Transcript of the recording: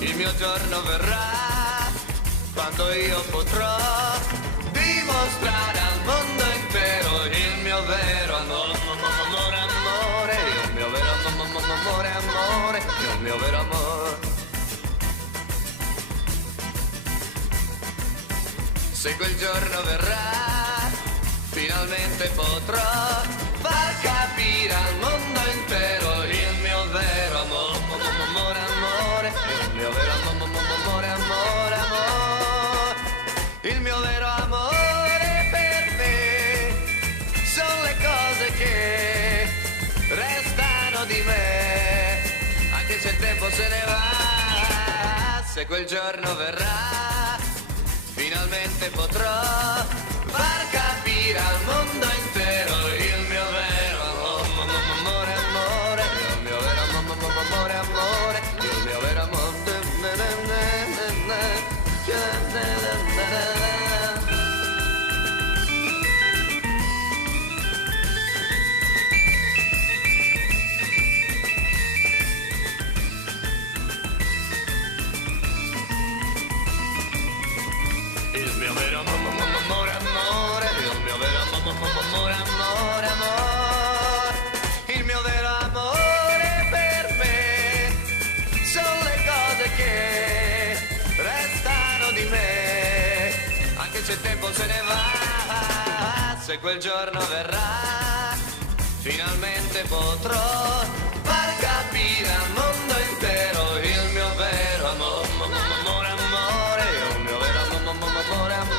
Il mio giorno verrà quando io potrò dimostrare al mondo intero il mio vero amore, amore, il mio vero amore, amore, il mio vero amore. Se quel giorno verrà, finalmente potrò far capire al mondo intero il mio vero amore, amore, amore, il mio vero amore, amore, amore, il mio vero amore per me. Sono le cose che restano di me, anche se il tempo se ne va. Se quel giorno verrà, finalmente potrò far capire al mondo intero il mio vero amore, amore, il mio vero amore, amore, il mio vero amore. Il mio vero amore, amore, il mio vero amore, amore, amore, il mio vero amore per me. Sono le cose che restano di me, anche se il tempo se ne va. Se quel giorno verrà, finalmente potrò far capire al mondo intero il mio vero amore, amore, amore, il mio vero amore, amore.